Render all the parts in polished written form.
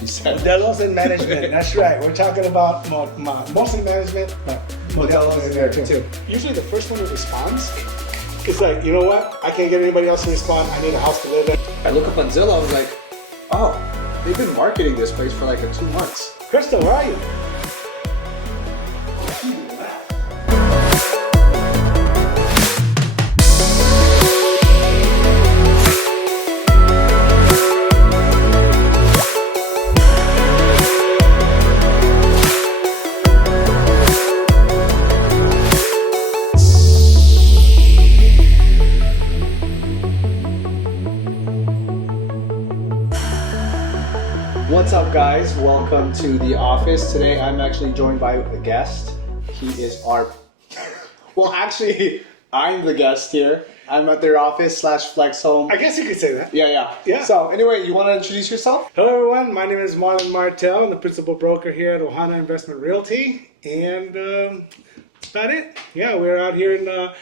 You said Modelos and management. That's right. We're talking about mostly management, but modelos in there too. Usually the first one who responds is like, you know what? I can't get anybody else to respond. I need a house to live in. I look up on Zillow, I was like, oh, they've been marketing this place for like 2 months. Crystal, where are you? What's up, guys? Welcome to the office. Today I'm actually joined by a guest. He is our... Well, actually, I'm the guest here. I'm at their office / flex home. I guess you could say that. Yeah. So anyway, you want to introduce yourself? Hello, everyone. My name is Marlon Martel. I'm the principal broker here at Ohana Investment Realty. And that's about it. Yeah, we're out here in the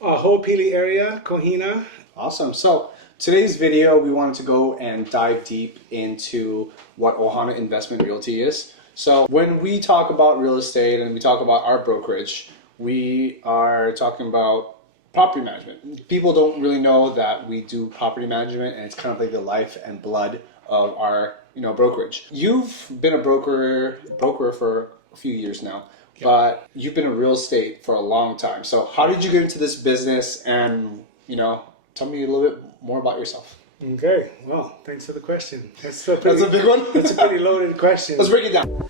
Ho'opili area, Kohina. Awesome. So today's video, we wanted to go and dive deep into what Ohana Investment Realty is. So when we talk about real estate and we talk about our brokerage, we are talking about property management. People don't really know that we do property management, and it's kind of like the life and blood of our, brokerage. You've been a broker for a few years now, but you've been in real estate for a long time. So how did you get into this business, and tell me a little bit more about yourself. Okay, well, thanks for the question. That's a big one? That's a pretty loaded question. Let's break it down.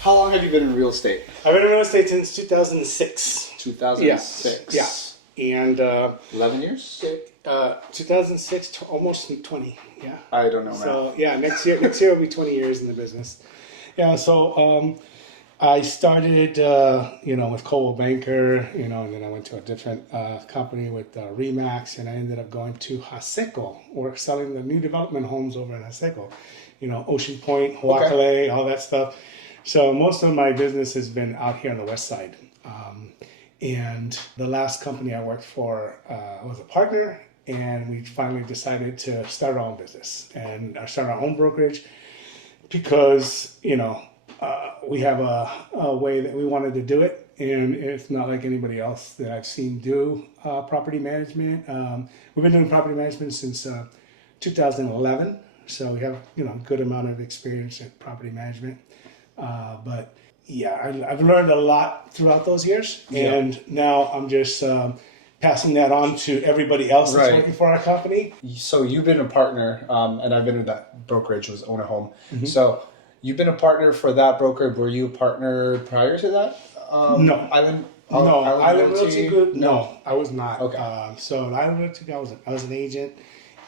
How long have you been in real estate? I've been in real estate since 2006. 2006. Yeah. And 11 years? 2006 to almost 20. Yeah. I don't know. So next year will be 20 years in the business. Yeah. So I started, with Coldwell Banker, and then I went to a different company with Remax, and I ended up going to Haseko. We're selling the new development homes over in Haseko. Ocean Point, Hawaii, all that stuff. So most of my business has been out here on the west side. And the last company I worked for was a partner, and we finally decided to start our own business and start our own brokerage because, we have a way that we wanted to do it, and it's not like anybody else that I've seen do property management. We've been doing property management since 2011, so we have, a good amount of experience in property management. But yeah, I've learned a lot throughout those years, and now I'm just passing that on to everybody else that's working for our company. So you've been a partner, and I've been in that brokerage, was Own a Home. Mm-hmm. So you've been a partner for that broker. Were you a partner prior to that? No. Island Realty Group? No, I was not. Okay. So Island Realty, I was an agent,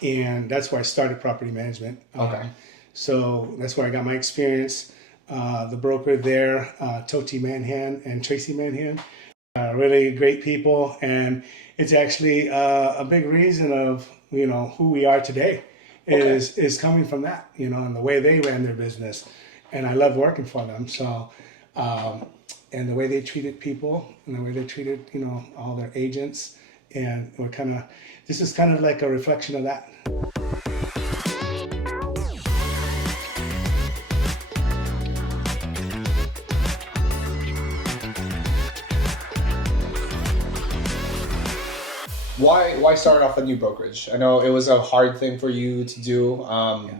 and that's where I started property management. Okay. So that's where I got my experience. The broker there, Toti Manhan and Tracy Manhan, really great people, and it's actually a big reason of who we are today is coming from that, and the way they ran their business, and I love working for them. So, and the way they treated people, and the way they treated all their agents, and this is kind of like a reflection of that. Why start off a new brokerage? I know it was a hard thing for you to do.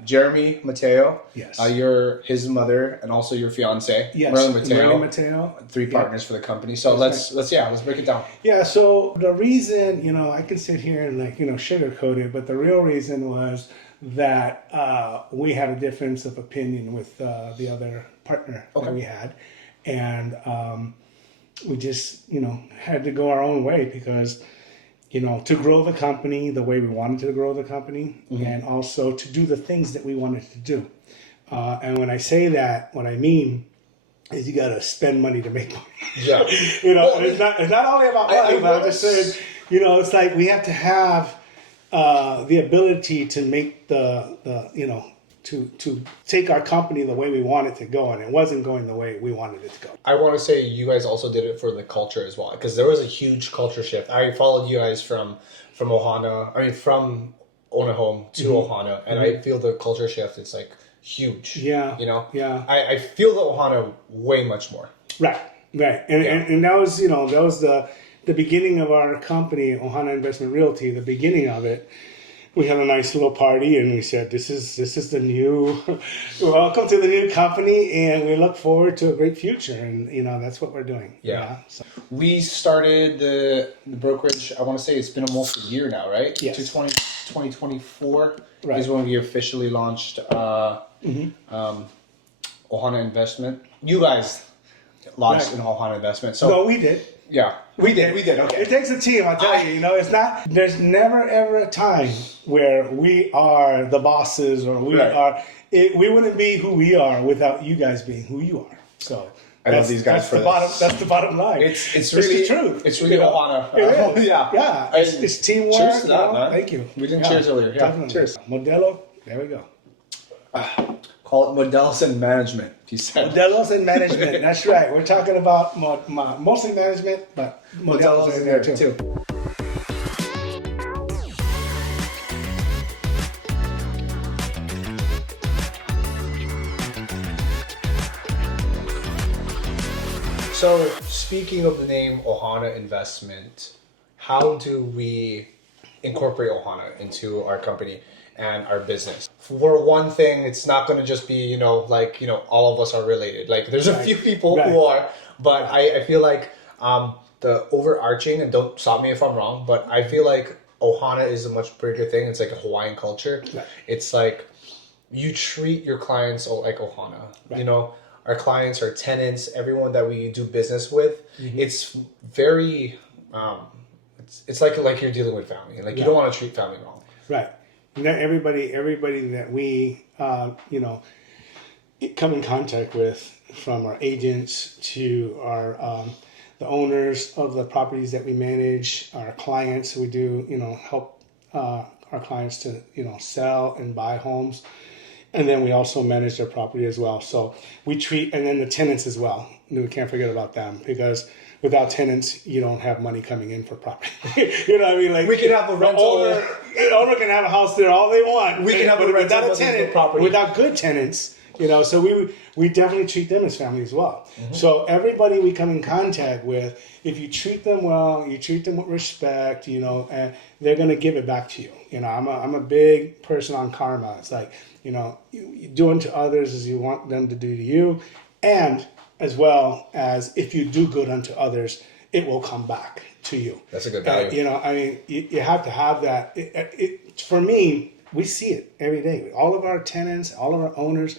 Jeremy Mateo, yes, you're his mother and also your fiance, yes, Marlon Mateo, Mateo, 3 partners for the company. So let's break it down. Yeah, so the reason, I can sit here and sugarcoat it, but the real reason was that we had a difference of opinion with the other partner that we had, and we just had to go our own way because to grow the company the way we wanted to grow the company, and also to do the things that we wanted to do. And when I say that, what I mean is you got to spend money to make money. Yeah. It's not only about money, but I'm just saying, it's like we have to have the ability to make the to take our company the way we want it to go, and it wasn't going the way we wanted it to go. I want to say you guys also did it for the culture as well, because there was a huge culture shift. I followed you guys from Ohana, from Own a Home to Ohana, and I feel the culture shift is like huge. Yeah. You know? Yeah. I feel the Ohana way much more. Right. And that was, that was the beginning of our company, Ohana Investment Realty, the beginning of it. We had a nice little party, and we said, "This is the new, welcome to the new company, and we look forward to a great future." And that's what we're doing. Yeah. So, We started the brokerage. I want to say it's been almost a year now, right? Yes. To 2024 Right. is when we officially launched Ohana Investment. You guys launched Right. an Ohana Investment. So no, we did. yeah, we did. Okay. It takes a team, I tell you. It's not. There's never ever a time where we are the bosses or we Right. are. We wouldn't be who we are without you guys being who you are. So I love these guys that's for the this. bottom. That's the bottom line. It's really the truth. It's really Ohana. It is. Yeah. Yeah. It's teamwork. Cheers to that, man. Thank you. We didn't cheers earlier. Yeah. Definitely. Cheers. Modelo. There we go. Call it Models and Management. You said Modelos and management. That's right. We're talking about mostly management, but Modelos in there too. So, speaking of the name Ohana Investment, how do we incorporate Ohana into our company and our business? For one thing, it's not going to just be, all of us are related. Like, there's a few people who are, but I feel like the overarching, and don't stop me if I'm wrong, but I feel like Ohana is a much bigger thing. It's like a Hawaiian culture. Right. It's like you treat your clients like Ohana, Our clients, our tenants, everyone that we do business with, it's very, it's like you're dealing with family. Like you don't want to treat family wrong. Right. Everybody that we, come in contact with, from our agents to our, the owners of the properties that we manage, our clients, we do, help our clients to, sell and buy homes. And then we also manage their property as well. So we treat, and then the tenants as well. We can't forget about them, because without tenants, you don't have money coming in for property. You know what I mean? Like, we can have a rental. The owner can have a house there all they want. We can have a rental without a tenant, property. Without good tenants, so we definitely treat them as family as well. So everybody we come in contact with, if you treat them well, you treat them with respect, and they're gonna give it back to you. I'm a big person on karma. It's like, you do unto others as you want them to do to you, and as well as if you do good unto others, it will come back to you. That's a good value. You have to have that. For me, we see it every day. All of our tenants, all of our owners,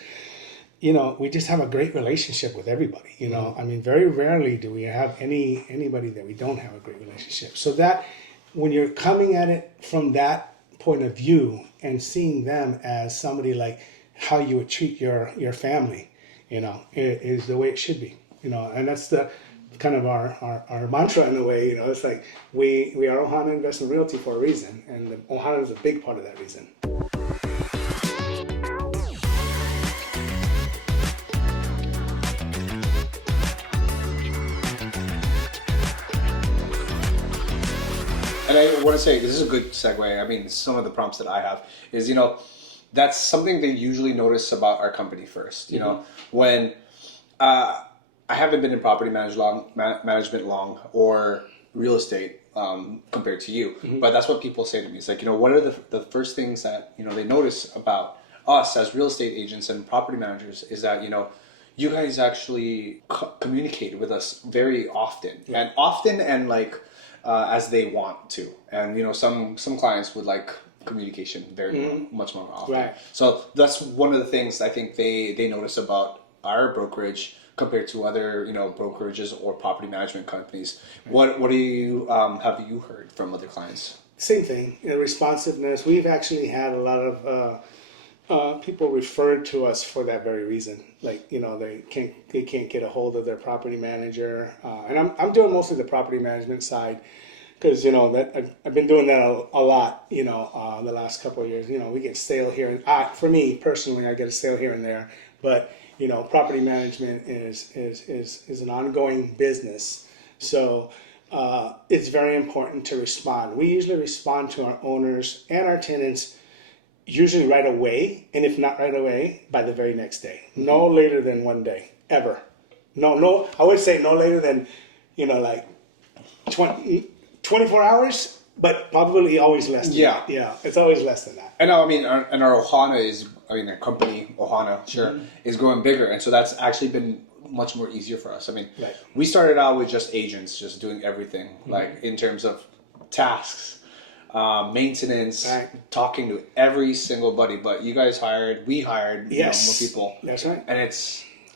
we just have a great relationship with everybody. Very rarely do we have anybody that we don't have a great relationship. So that when you're coming at it from that point of view and seeing them as somebody like how you would treat your family, it is the way it should be. And that's the kind of our mantra in a way. It's like we are Ohana Investment Realty for a reason, and Ohana is a big part of that reason. And I want to say, this is a good segue. Some of the prompts that I have is, that's something they usually notice about our company first. When I haven't been in property management long or real estate compared to you, but that's what people say to me. It's like, what are the first things that, they notice about us as real estate agents and property managers is that, you guys actually communicate with us very often, and like, as they want to, and some clients would like communication very much more often. Right. So that's one of the things I think they notice about our brokerage compared to other brokerages or property management companies. Right. What do you have you heard from other clients? Same thing. Responsiveness. We've actually had a lot of people referred to us for that very reason. Like, they can't get a hold of their property manager, and I'm doing mostly the property management side, because I've been doing that a lot, the last couple of years. We get sale here, and for me personally, I get a sale here and there. But property management is an ongoing business, so it's very important to respond. We usually respond to our owners and our tenants usually right away, and if not right away, by the very next day. No later than one day, ever. No, I would say no later than, like 24 hours, but probably always less than that. Yeah, it's always less than that. I know, our Ohana our company, Ohana, is growing bigger, and so that's actually been much more easier for us. Right. We started out with just agents, just doing everything, like in terms of tasks, maintenance, right, talking to every single buddy. But you guys we hired yes, more people. That's right.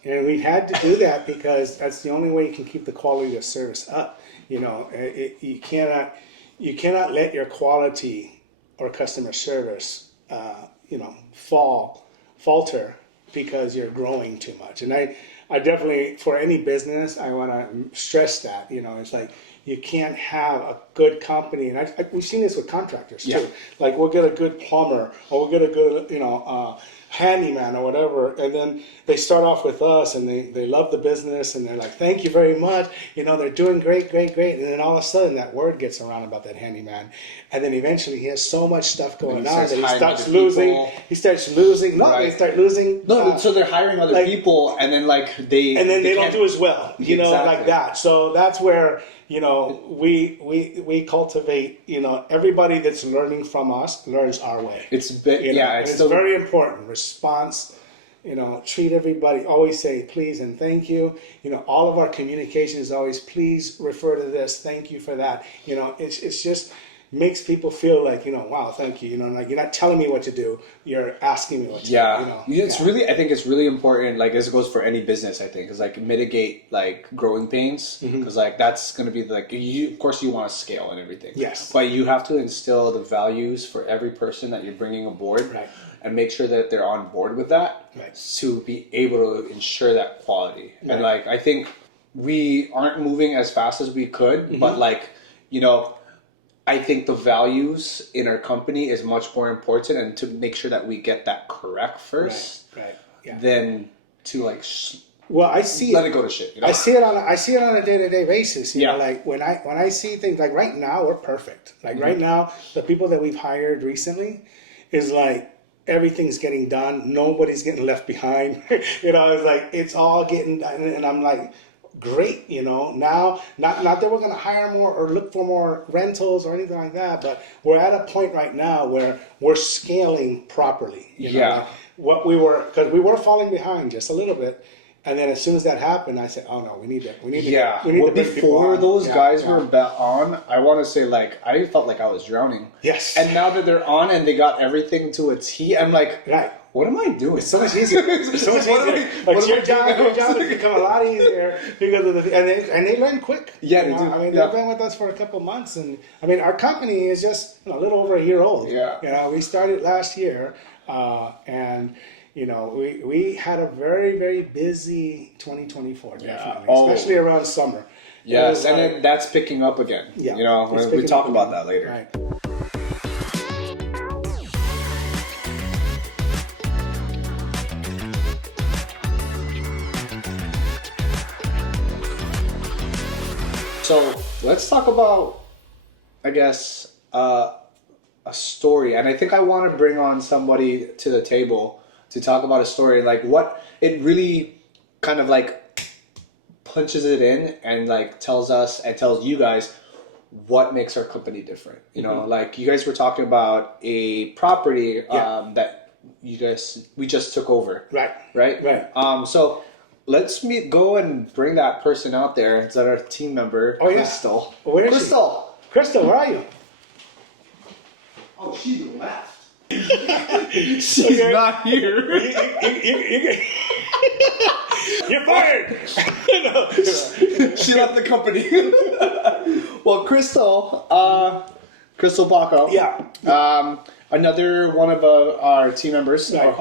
And we've had to do that because that's the only way you can keep the quality of service up. You cannot let your quality or customer service, falter because you're growing too much. And I definitely, for any business, I want to stress that. It's like you can't have a good company, and we've seen this with contractors too. Like we'll get a good plumber, or we'll get a good, handyman or whatever, and then they start off with us and they love the business and they're like, thank you very much, they're doing great, and then all of a sudden that word gets around about that handyman, and then eventually he has so much stuff going on that he starts losing. They start losing. So they're hiring other people, and then they don't do as well, exactly, like that. So that's where we cultivate, everybody that's learning from us learns our way. It's very important. Response, treat everybody, always say please and thank you. All of our communication is always please refer to this, thank you for that. It's just makes people feel like, wow, thank you. Like you're not telling me what to do, you're asking me what to do. It's really, I think it's really important, like as it goes for any business, I think, is like mitigate like growing pains, because like that's going to be like, of course you want to scale and everything. Yes. But you have to instill the values for every person that you're bringing aboard. Right. And make sure that they're on board with that, right, to be able to ensure that quality. Right. And like, I think we aren't moving as fast as we could, but like, I think the values in our company is much more important, and to make sure that we get that correct first, right, yeah, than to like, I see let it go to shit. I see it on a day-to-day basis. Yeah. Like when I see things like right now, we're perfect. Like right now, the people that we've hired recently is like, everything's getting done. Nobody's getting left behind. It's like, it's all getting done. And I'm like, great, now, not that we're going to hire more or look for more rentals or anything like that, but we're at a point right now where we're scaling properly. Yeah. Because we were falling behind just a little bit. And then as soon as that happened, I said, "Oh no, we need to." Before those guys were on, I want to say like I felt like I was drowning. Yes. And now that they're on and they got everything to a T, I'm like, right, what am I doing? It's so much easier. Your job has become a lot easier because of and they learn quick. Yeah, they do. They've been with us for a couple months, and our company is just a little over a year old. Yeah. We started last year, and we had a very, very busy 2024, definitely, especially around summer. Yes, and that's picking up again. Yeah, we talk about that later. Right. So let's talk about, I guess, a story, and I think I want to bring on somebody to the table to talk about a story, like what it really kind of like punches it in and like tells us and tells you guys what makes our company different. Like you guys were talking about a property that we just took over. Right. So let's go and bring that person out there. It's our team member, Crystal. Yeah. Where is Crystal? She? Crystal, where are you? Oh, she left. She's not here. You're fired. She left the company. Well, Crystal Baco. Yeah. Another one of our team members. Right.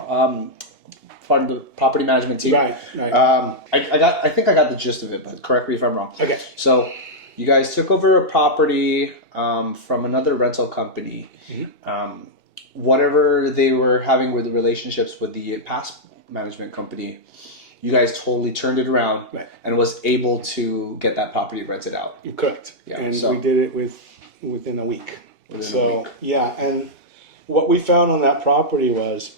Part of the property management team. Right. I think I got the gist of it, but correct me if I'm wrong. Okay. So You guys took over a property from another rental company. Whatever they were having with the relationships with the past management company, you guys totally turned it around and was able to get that property rented out. Correct. Yeah, and so- we did it within a week. Within a week. Yeah, and what we found on that property was,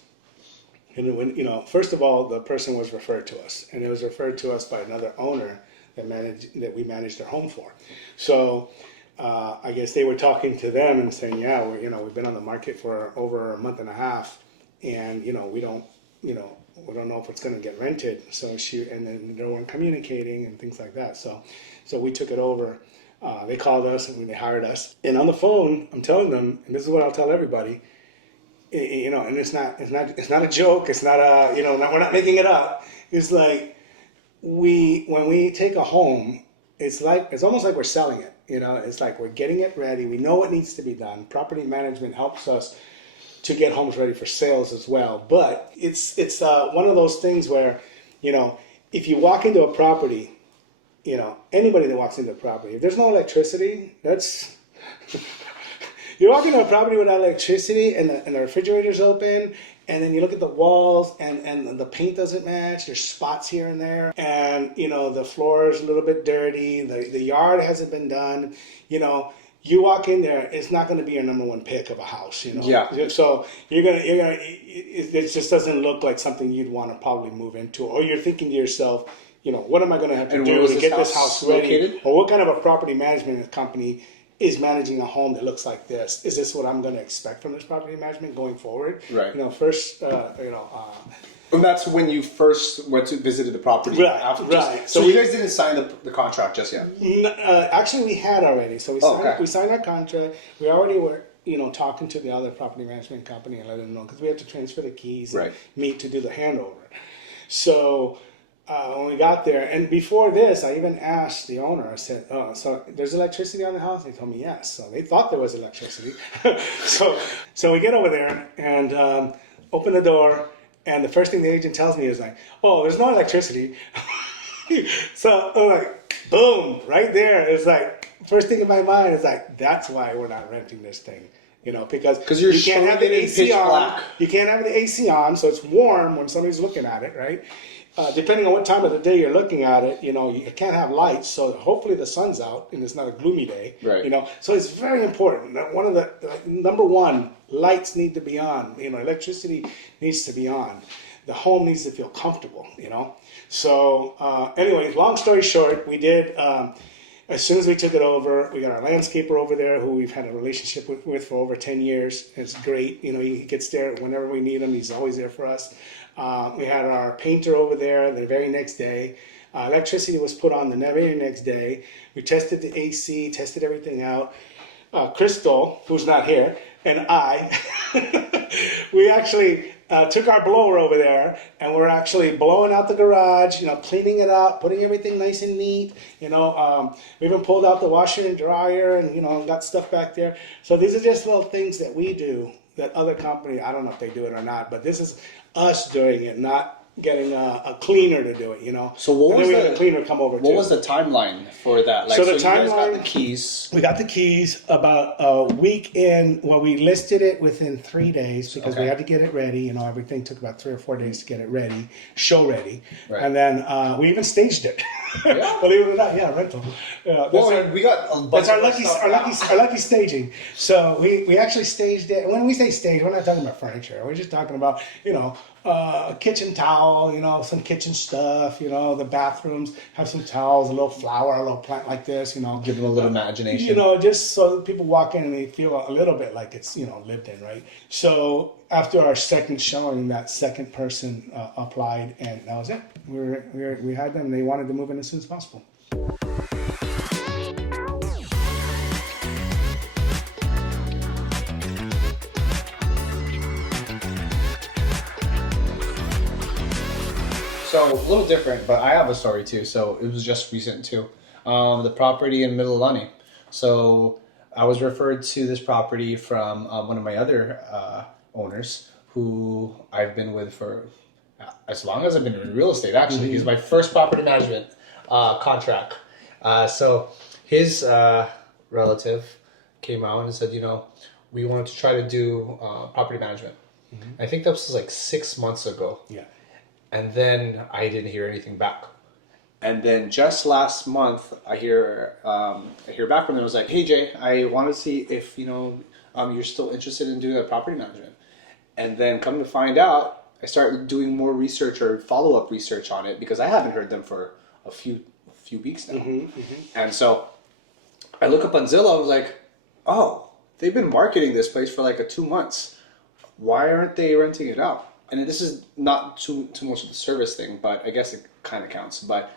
when first of all, the person was referred to us, and it was referred to us by another owner that we managed their home for. So I guess they were talking to them and saying, yeah, we've been on the market for over a month and a half, and we don't know if it's going to get rented. So and then they weren't communicating and things like that. So we took it over. They called us and they hired us. And on the phone, I'm telling them, and this is what I'll tell everybody, and it's not a joke. It's not we're not making it up. It's like when we take a home, it's almost like we're selling it. It's like we're getting it ready. We know what needs to be done. Property management helps us to get homes ready for sales as well. But it's one of those things where, if you walk into a property, anybody that walks into a property, if there's no electricity, that's you walk into a property without electricity and the refrigerator's open, and then you look at the walls and the paint doesn't match, there's spots here and there, and the floor is a little bit dirty, the yard hasn't been done, you walk in there, it's not going to be your number one pick of a house, Yeah. So it just doesn't look like something you'd want to probably move into, or you're thinking to yourself, what am I going to have to do to get this house ready? Located? Or what kind of a property management company is managing a home that looks like this? Is this what I'm going to expect from this property management going forward? Right. First, And that's when you first went to visited the property. Right, after right. So you guys didn't sign the contract just yet. Actually, we had already. So Okay. we signed our contract. We already were, talking to the other property management company and let them know, because we had to transfer the keys and Right. meet to do the handover. So when we got there, and before this, I even asked the owner. I said, "Oh, so there's electricity on the house?" They told me yes. So they thought there was electricity. so we get over there and open the door, and the first thing the agent tells me is like, "Oh, there's no electricity." So I'm like, boom, right there. It's like first thing in my mind is like, that's why we're not renting this thing. Because you're you can't have the showing it in AC pitch on. black. You can't have the AC on, so it's warm when somebody's looking at it, right? Depending on what time of the day you're looking at it, you can't have lights. So hopefully the sun's out and it's not a gloomy day. Right. So it's very important. One of the number one, lights need to be on. Electricity needs to be on. The home needs to feel comfortable. So anyway, long story short, we did. As soon as we took it over, we got our landscaper over there who we've had a relationship with for over 10 years. It's great. He gets there whenever we need him. He's always there for us. We had our painter over there the very next day. Electricity was put on the very next day. We tested the AC, tested everything out. Crystal, who's not here, and I, we actually took our blower over there, and we're actually blowing out the garage, cleaning it out, putting everything nice and neat. We even pulled out the washer and dryer, and got stuff back there. So these are just little things that we do that other company, I don't know if they do it or not, but this is us doing it, not getting a cleaner to do it. So what and was then we the had a cleaner come over too. What was the timeline for that? So the you guys got timeline- the keys. We got the keys about a week in. Well, we listed it within 3 days because we Okay. had to get it ready. Everything took about 3 or 4 days to get it ready, show ready. Right. And then we even staged it. Yeah. Believe it or not, yeah, rental. That's We got a bunch that's our of lucky, stuff our now. lucky, our lucky staging. So we actually staged it. When we say stage, we're not talking about furniture. We're just talking about a kitchen towel, some kitchen stuff. The bathrooms have some towels, a little flower, a little plant like this. Give them a little imagination. Just so that people walk in and they feel a little bit like it's lived in, right? So after our second showing, that second person applied, and that was it. We had them. They wanted to move in as soon as possible. So a little different, but I have a story too. So it was just recent too. The property in Mililani. So I was referred to this property from one of my other owners who I've been with for as long as I've been in real estate. Actually, he's my first property management contract. So his relative came out and said, you know, we wanted to try to do property management. I think that was like 6 months ago. Yeah. And then I didn't hear anything back. And then just last month, I hear back from them. I was like, "Hey Jay, I want to see if you're still interested in doing that property management." And then come to find out, I started doing more research or follow up research on it because I haven't heard them for a few weeks now. And so I look up on Zillow. I was like, "Oh, they've been marketing this place for like 2 months. Why aren't they renting it out?" And this is not too much of the service thing, but I guess it kind of counts. But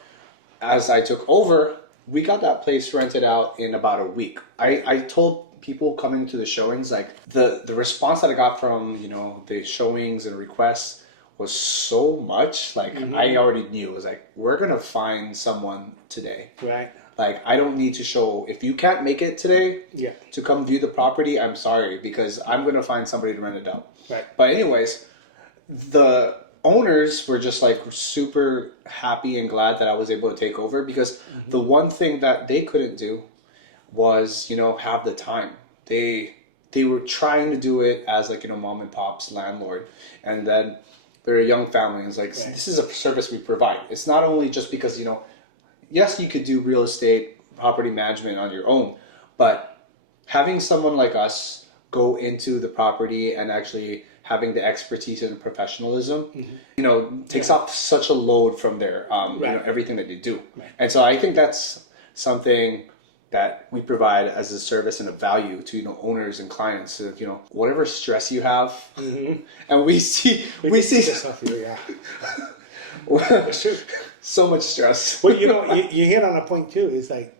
as I took over, we got that place rented out in about a week. I told people coming to the showings, like the response that I got from the showings and requests was so much. Like I already knew. It was like, we're gonna find someone today. Right. Like I don't need to show. If you can't make it today to come view the property, I'm sorry, because I'm gonna find somebody to rent it out. Right. But anyways, the owners were just like super happy and glad that I was able to take over, because the one thing that they couldn't do was have the time. They were trying to do it as like mom and pop's landlord, and then they're a young family, and it's like, this is a service we provide. It's not only just because yes, you could do real estate property management on your own, but having someone like us go into the property and actually having the expertise and professionalism, takes off such a load from their, everything that they do. Right. And so I think that's something that we provide as a service and a value to, owners and clients. So, whatever stress you have, and we see stress off you, yeah. It's true. So much stress. Well, you hit on a point too. It's like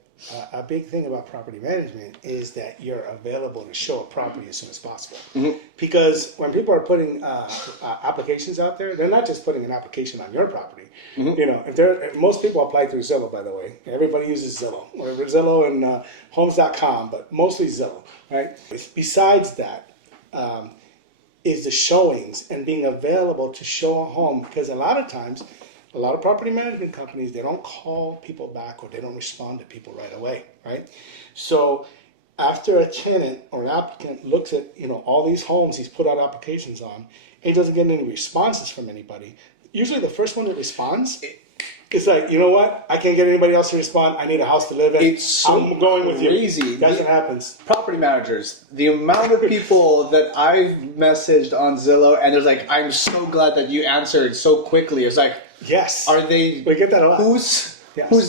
a big thing about property management is that you're available to show a property as soon as possible. Because when people are putting applications out there, they're not just putting an application on your property. If most people apply through Zillow, by the way. Everybody uses Zillow, whatever, Zillow and homes.com, but mostly Zillow, right? Besides that, is the showings and being available to show a home, because a lot of times, a lot of property management companies, they don't call people back or they don't respond to people right away, right? So after a tenant or an applicant looks at, all these homes he's put out applications on, and he doesn't get any responses from anybody, usually the first one that responds, it's like, you know what? I can't get anybody else to respond. I need a house to live in. It's so I'm going with crazy. You. That's what happens. Property managers, the amount of people that I've messaged on Zillow, and there's like, I'm so glad that you answered so quickly. It's like, yes. Are they? We get that a lot. Who's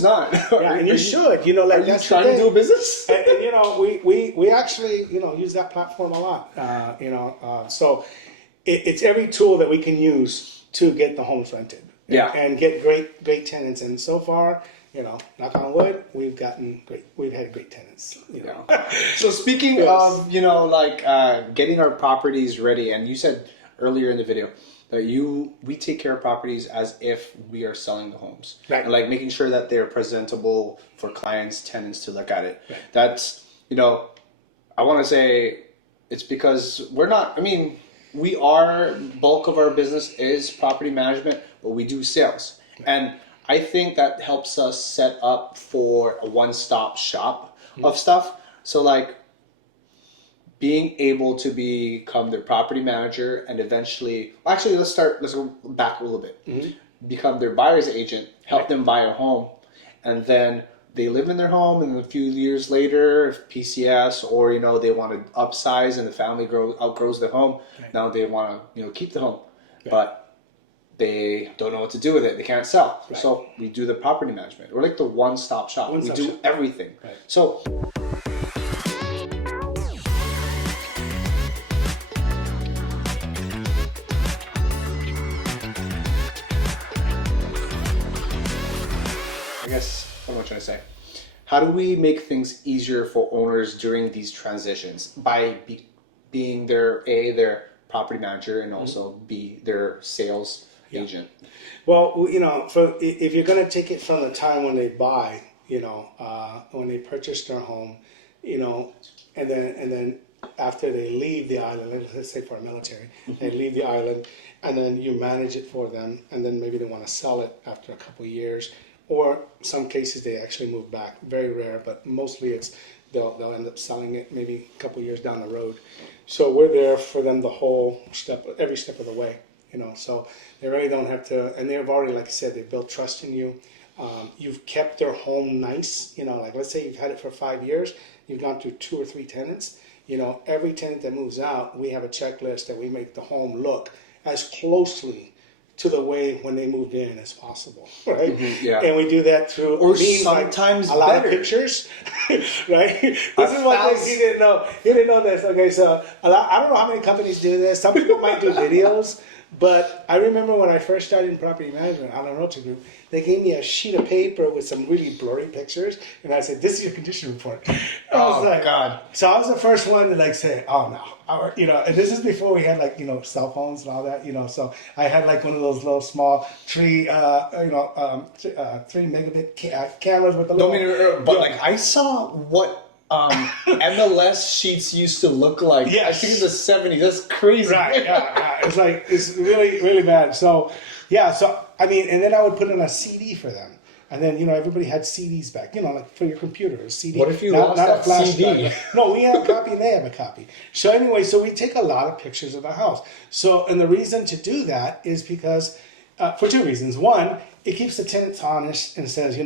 not? Yeah, and you should. Like, are you trying to do a business? And we actually use that platform a lot. So it's every tool that we can use to get the homes rented. Yeah. And get great tenants. And so far, knock on wood, we've had great tenants. So speaking of getting our properties ready, and you said earlier in the video that we take care of properties as if we are selling the homes, right. And like making sure that they're presentable for clients, tenants to look at it. Right. That's I want to say it's because we're not. I mean, we are, bulk of our business is property management, but we do sales, and I think that helps us set up for a one-stop shop of stuff. So like, being able to become their property manager and eventually, let's go back a little bit. Become their buyer's agent, help them buy a home, and then they live in their home, and a few years later, if PCS or they want to upsize and the family outgrows the home, now they want to keep the home, but they don't know what to do with it. They can't sell. Right. So we do the property management. We're like the one-stop shop. We do everything. Right. So. I guess, what am I trying to say? How do we make things easier for owners during these transitions by being their property manager and also be their sales agent? Well, if you're going to take it from the time when they buy, when they purchase their home, and then after they leave the island, let's say for a military, they leave the island, and then you manage it for them, and then maybe they want to sell it after a couple of years, or some cases they actually move back. Very rare, but mostly it's they'll end up selling it maybe a couple years down the road. So we're there for them the whole step, every step of the way. So they really don't have to, and they've already, like I said, they've built trust in you. You've kept their home nice. Like let's say you've had it for 5 years, you've gone through 2 or 3 tenants. Every tenant that moves out, we have a checklist that we make the home look as closely to the way when they moved in as possible, right? Yeah. And we do that through Or sometimes a lot better. of pictures, right? This is one thing he didn't know. He didn't know this. Okay, so I don't know how many companies do this. Some people might do videos, but I remember when I first started in property management, Alan Rocha Group, they gave me a sheet of paper with some really blurry pictures, and I said, "This is your condition report." God! So I was the first one to like say, "Oh no," and this is before we had like cell phones and all that, So I had like one of those little small 3 megabit cameras with the little. Don't mean to interrupt, but like I saw what MLS sheets used to look like. Yes. I think in the 70s. That's crazy. Right, yeah. It's really, really bad. So, yeah, I mean, and then I would put in a CD for them. And then, everybody had CDs back, like for your computer, a CD. What if you lost that CD? Drive. No, we have a copy and they have a copy. So anyway, we take a lot of pictures of the house. So, and the reason to do that is because, for 2 reasons. One, it keeps the tenants honest and says,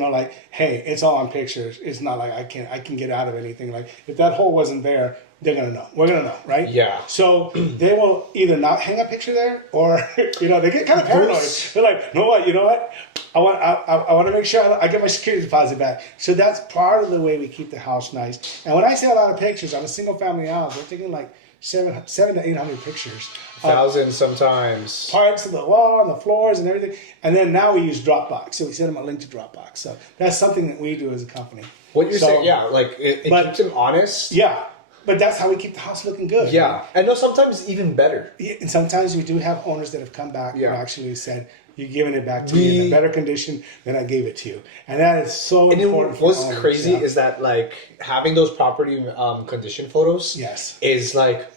hey, it's all on pictures. It's not like I can get out of anything. Like if that hole wasn't there, they're gonna know. We're gonna know, right? Yeah. So they will either not hang a picture there, or they get kind of paranoid. They're like, you know what? I want to make sure I get my security deposit back. So that's part of the way we keep the house nice. And when I say a lot of pictures on a single family house, we're taking like 700 to 800 pictures. 1,000 sometimes. Parts of the wall and the floors and everything. And then now we use Dropbox. So we send them a link to Dropbox. So that's something that we do as a company. What you're saying, yeah, like it keeps them honest. Yeah. But that's how we keep the house looking good. Yeah. Right? And no, sometimes even better. Yeah, and sometimes we do have owners that have come back and actually said, you're giving it back to We- me in a better condition than I gave it to you. And that is so And important. what's for owners, crazy yeah. is that like having those property condition photos Yes. is like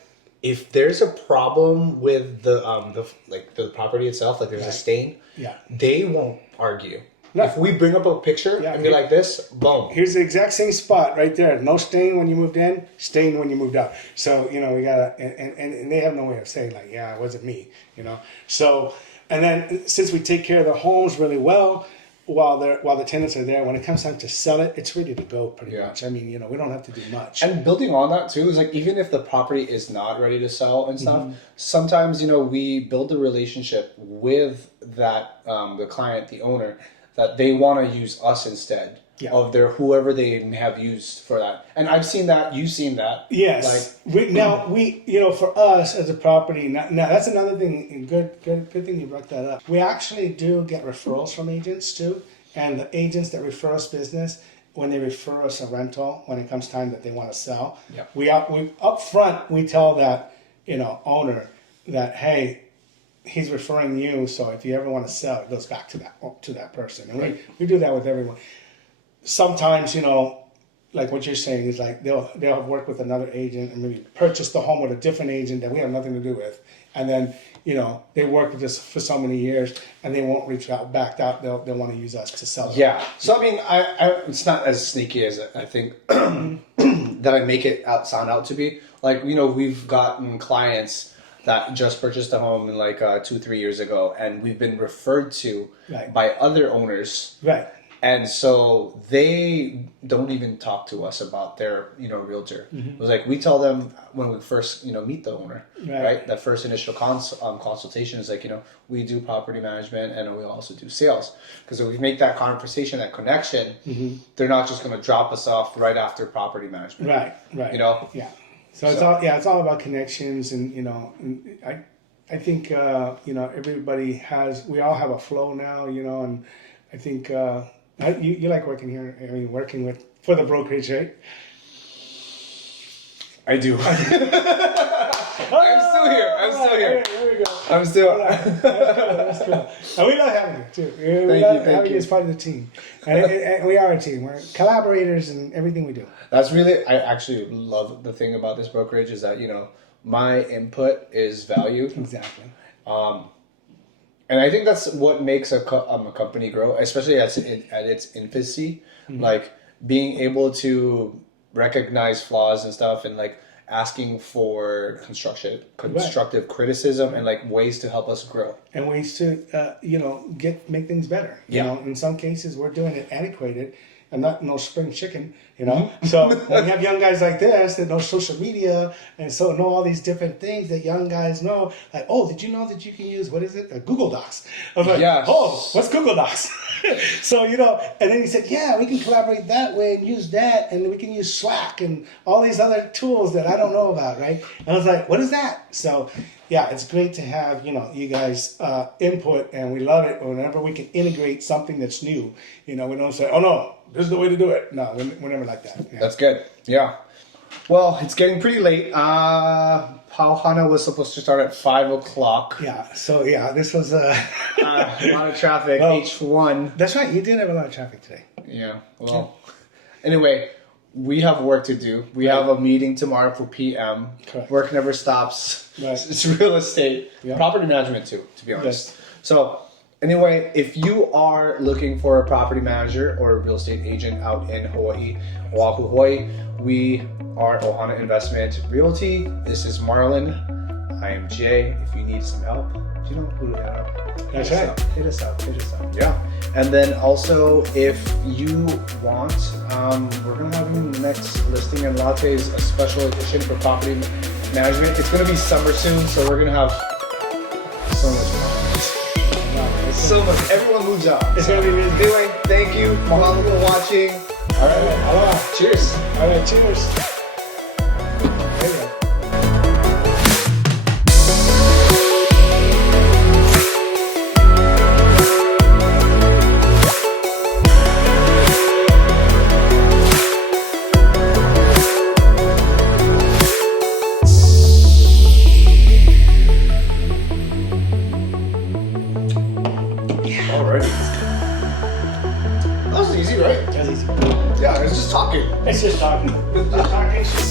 if there's a problem with the property itself, like there's a stain, Yeah. they won't argue. No. If we bring up a picture and be like this, boom. Here's the exact same spot right there. No stain when you moved in, stain when you moved out. So, we gotta, and they have no way of saying like, yeah, it wasn't me, So, and then since we take care of the homes really well, while the tenants are there, when it comes time to sell it, it's ready to go pretty much. I mean, we don't have to do much. And building on that too is like even if the property is not ready to sell and stuff, sometimes we build a relationship with that the client, the owner, that they want to use us instead of their whoever they may have used for that. And I've seen that, you've seen that. Yes. We for us as a property, now that's another thing. Good thing you brought that up. We actually do get referrals from agents too, and the agents that refer us business, when they refer us a rental, when it comes time that they want to sell, we up front we tell that owner that, hey, he's referring you, so if you ever want to sell, it goes back to that person, and we do that with everyone. Sometimes, like what you're saying is like they'll work with another agent and maybe purchase the home with a different agent that we have nothing to do with, and then they work with us for so many years and they won't reach out back out. They'll want to use us to sell it. Yeah. So I mean, I it's not as sneaky as I think that I make it sound out to be. Like we've gotten clients that just purchased a home in like 2-3 years ago, and we've been referred to by other owners. Right. And so they don't even talk to us about their, realtor. It was like we tell them when we first, meet the owner, right? That first initial consultation is like, we do property management and we also do sales. Because if we make that conversation, that connection, they're not just going to drop us off right after property management. Right. Yeah. So it's all about connections, and I think we all have a flow now, and I think you like working here. I mean, working for the brokerage, right? I do. I'm still here. There we go. I'm still. That's cool. And we love having you too. We love having you as part of the team, and we are a team. We're collaborators in everything we do. That's really, I actually love the thing about this brokerage is that, my input is valued. Exactly. And I think that's what makes a company grow, especially at its infancy. Like being able to recognize flaws and stuff, and like asking for constructive criticism and like ways to help us grow and ways to make things better. You know, in some cases we're doing it antiquated and not no spring chicken. You know, so when we have young guys like this that know social media and so know all these different things that young guys know, like, oh, did you know that you can use Google Docs? I was like, oh, what's Google Docs? So and then he said, yeah, we can collaborate that way and use that, and we can use Slack and all these other tools that I don't know about, right? And I was like, what is that? So yeah, it's great to have you guys input, and we love it whenever we can integrate something that's new. We don't say, oh no, this is the way to do it. No, we're never like that. Yeah. That's good. Yeah. Well, it's getting pretty late. Ohana was supposed to start at 5:00. Yeah. So yeah, this was a lot of traffic. H1. That's right. You did have a lot of traffic today. Yeah. Well. Anyway, we have work to do. We have a meeting tomorrow for PM. Correct. Work never stops. Right. It's real estate, property management too, to be honest. Yes. So. Anyway, if you are looking for a property manager or a real estate agent out in Hawaii, Oahu, Hawaii, we are Ohana Investment Realty. This is Marlon. I am Jay. If you need some help, do you know who to hit up? That's right. Hit us up. Yeah. And then also, if you want, we're going to have next listing and lattes, a special edition for property management. It's going to be summer soon, so we're going to have so much fun. So much. Everyone moves out. It's going to be amazing. Anyway, thank you. Mahalo for watching. All right. Aloha. Cheers. All right. Cheers. There you go. That was easy, right? That's easy. Yeah, it's just talking. It's just talking. Just talking.